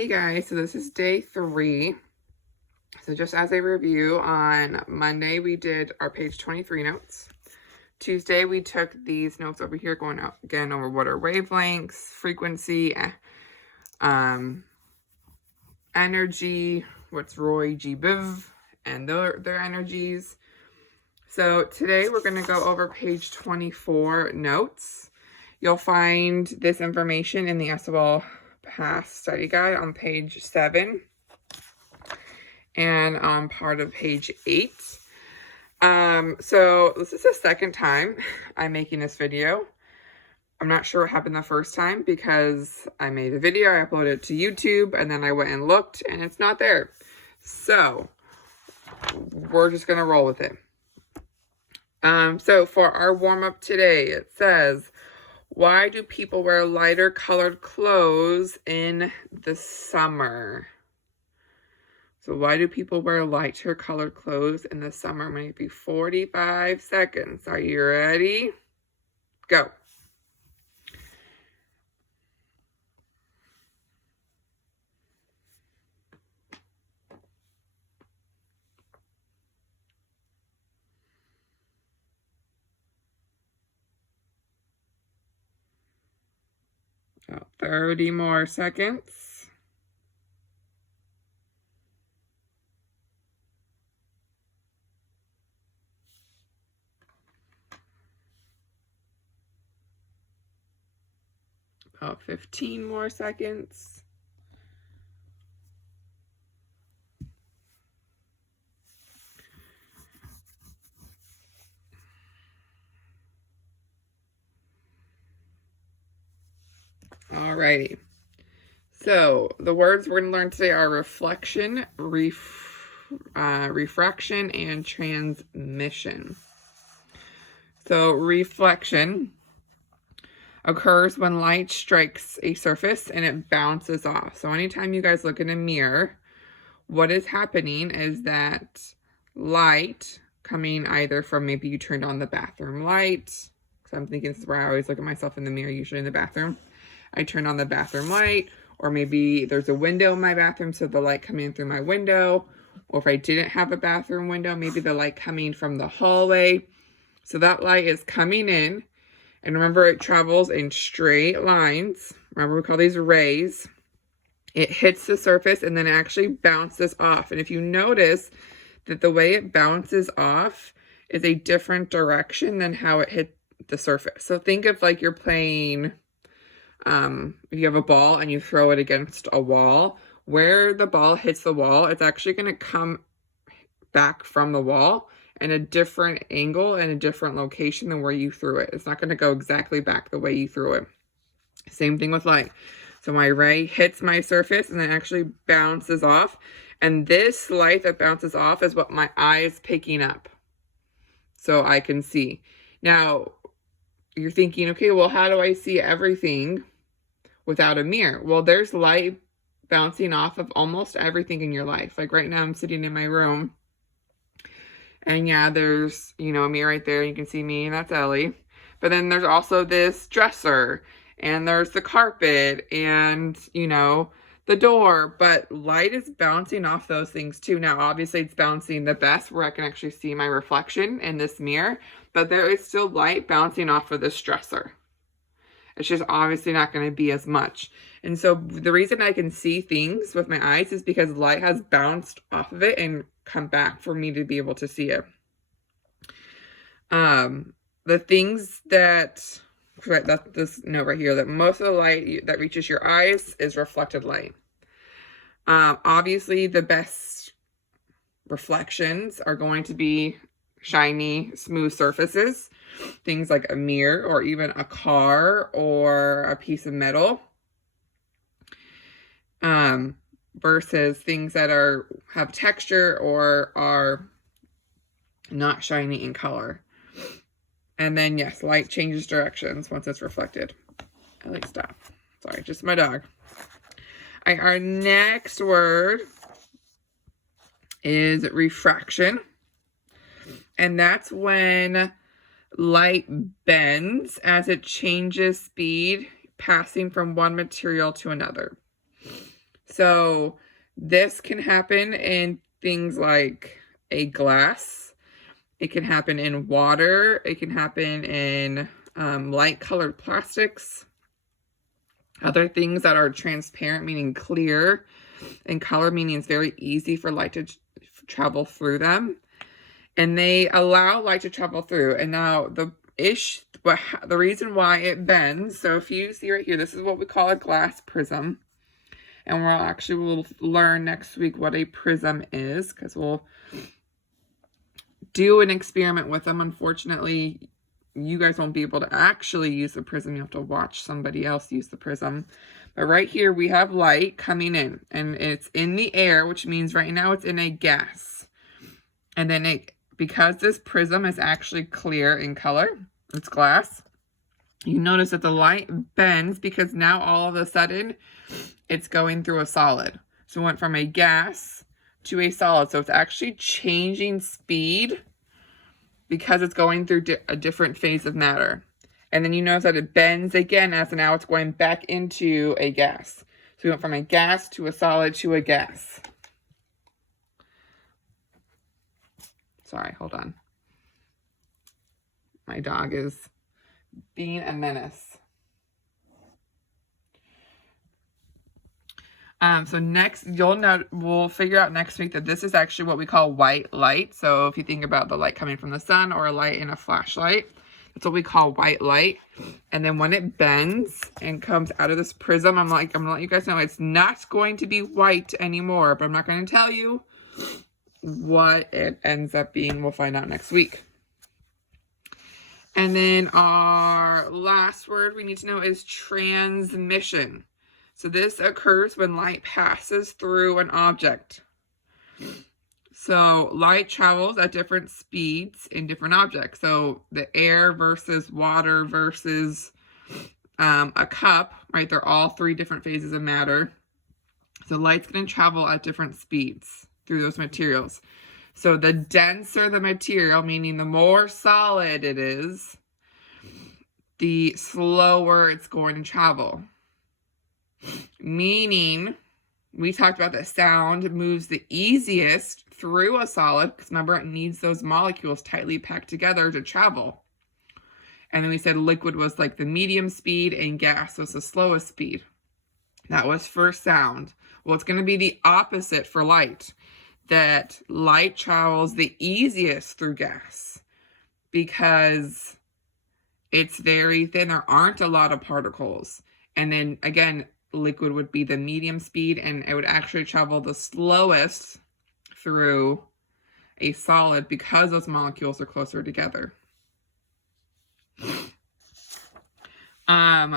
Hey guys, so this is day 3. So just as a review, on Monday we did our page 23 notes. Tuesday we took these notes over here, going out again over what are wavelengths, frequency, energy, what's Roy G. Biv, and their energies. So today we're going to go over page 24 notes. You'll find this information in the SOL Pass Study Guide on page 7 and on part of page 8. So this is the second time I'm making this video. I'm not sure what happened the first time because I made a video, I uploaded it to YouTube, and then I went and looked and it's not there. So we're just gonna roll with it. So for our warm-up today, it says, why do people wear lighter colored clothes in the summer? So why do people wear lighter colored clothes in the summer? I'm going to give you 45 seconds. Are you ready? Go. About 30 more seconds. About 15 more seconds. Alrighty. So the words we're going to learn today are reflection, refraction, and transmission. So reflection occurs when light strikes a surface and it bounces off. So anytime you guys look in a mirror, what is happening is that light coming either from, maybe you turned on the bathroom light. So I'm thinking this is where I always look at myself in the mirror, usually in the bathroom. I turn on the bathroom light, or maybe there's a window in my bathroom, so the light coming in through my window. Or if I didn't have a bathroom window, maybe the light coming from the hallway. So that light is coming in. And remember, it travels in straight lines. Remember, we call these rays. It hits the surface and then it actually bounces off. And if you notice that the way it bounces off is a different direction than how it hit the surface. So think of like you're playing, if you have a ball and you throw it against a wall, where the ball hits the wall, it's actually going to come back from the wall in a different angle and a different location than where you threw it. It's not going to go exactly back the way you threw it. Same thing with light. So my ray hits my surface and then actually bounces off. And this light that bounces off is what my eye is picking up. So I can see. Now, you're thinking, okay, well, how do I see everything without a mirror? Well, there's light bouncing off of almost everything in your life. Like right now I'm sitting in my room. And yeah, there's, a mirror right there. You can see me, and that's Ellie. But then there's also this dresser, and there's the carpet, and, the door. But light is bouncing off those things too. Now, obviously, it's bouncing the best where I can actually see my reflection in this mirror. But there is still light bouncing off of this dresser. It's just obviously not going to be as much. And so the reason I can see things with my eyes is because light has bounced off of it and come back for me to be able to see it. The things that's this note right here, that most of the light that reaches your eyes is reflected light. Obviously the best reflections are going to be shiny, smooth surfaces. Things like a mirror or even a car or a piece of metal. Versus things that have texture or are not shiny in color. And then, yes, light changes directions once it's reflected. Stop. Sorry, just my dog. All right, our next word is refraction. And that's when light bends as it changes speed, passing from one material to another. So this can happen in things like a glass. It can happen in water. It can happen in light colored plastics. Other things that are transparent, meaning clear, and color, meaning it's very easy for light to travel through them. And they allow light to travel through. And now the reason why it bends, so if you see right here, this is what we call a glass prism. And we'll learn next week what a prism is, because we'll do an experiment with them. Unfortunately, you guys won't be able to actually use the prism. You have to watch somebody else use the prism. But right here, we have light coming in, and it's in the air, which means right now it's in a gas. And then because this prism is actually clear in color, it's glass, you notice that the light bends because now all of a sudden it's going through a solid. So it went from a gas to a solid. So it's actually changing speed because it's going through a different phase of matter. And then you notice that it bends again as now it's going back into a gas. So we went from a gas to a solid to a gas. Sorry, hold on. My dog is being a menace. So next, we'll figure out next week that this is actually what we call white light. So if you think about the light coming from the sun or a light in a flashlight, that's what we call white light. And then when it bends and comes out of this prism, I'm gonna let you guys know it's not going to be white anymore, but I'm not going to tell you what it ends up being. We'll find out next week. And then our last word we need to know is transmission. So this occurs when light passes through an object. So light travels at different speeds in different objects. So the air versus water versus a cup, right? They're all three different phases of matter. So light's going to travel at different speeds through those materials. So the denser the material, meaning the more solid it is, the slower it's going to travel. Meaning, we talked about that sound moves the easiest through a solid, because remember, it needs those molecules tightly packed together to travel. And then we said liquid was like the medium speed and gas was the slowest speed. That was for sound. Well, it's going to be the opposite for light. That light travels the easiest through gas because it's very thin. There aren't a lot of particles. And then again, liquid would be the medium speed, and it would actually travel the slowest through a solid because those molecules are closer together.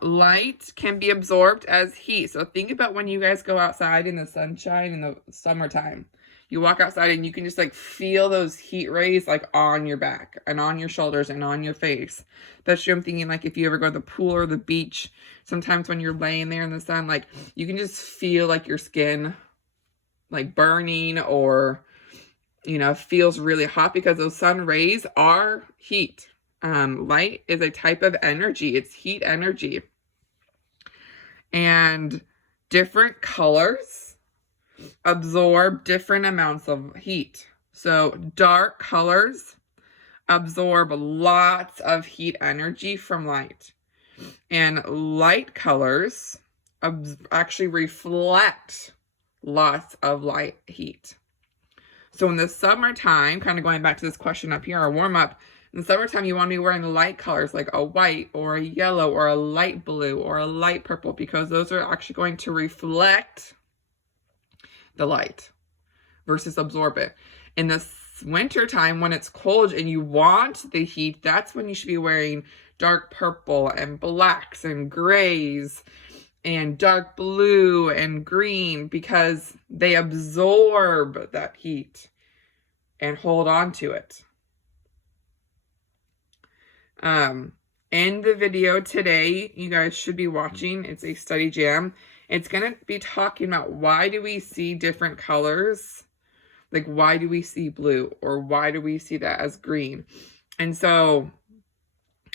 Light can be absorbed as heat. So think about when you guys go outside in the sunshine in the summertime. You walk outside and you can just like feel those heat rays like on your back and on your shoulders and on your face. Especially I'm thinking like if you ever go to the pool or the beach, sometimes when you're laying there in the sun, like you can just feel like your skin like burning or, you know, feels really hot because those sun rays are heat. Light is a type of energy. It's heat energy. And different colors absorb different amounts of heat. So dark colors absorb lots of heat energy from light. And light colors actually reflect lots of light heat. So in the summertime, kind of going back to this question up here, our warm-up, in the summertime, you want to be wearing light colors like a white or a yellow or a light blue or a light purple, because those are actually going to reflect the light versus absorb it. In the winter time, when it's cold and you want the heat, that's when you should be wearing dark purple and blacks and grays and dark blue and green, because they absorb that heat and hold on to it. In the video today, you guys should be watching, it's a study jam. It's going to be talking about why do we see different colors? Like, why do we see blue? Or why do we see that as green? And so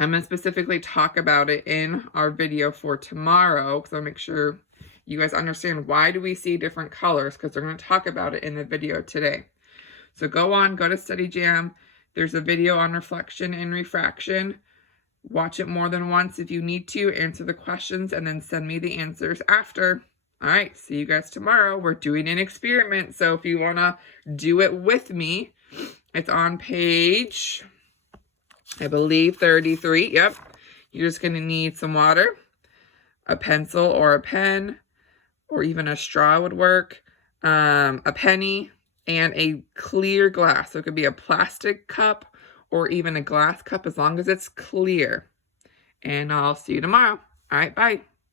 I'm going to specifically talk about it in our video for tomorrow, because I'll make sure you guys understand why do we see different colors, because they're going to talk about it in the video today. So go to Study Jam. There's a video on reflection and refraction. Watch it more than once if you need to, answer the questions, and then send me the answers after. All right, see you guys tomorrow. We're doing an experiment, so if you want to do it with me, it's on page, I believe, 33. Yep. You're just going to need some water, a pencil or a pen, or even a straw would work, a penny, and a clear glass. So it could be a plastic cup or even a glass cup, as long as it's clear. And I'll see you tomorrow. All right, bye.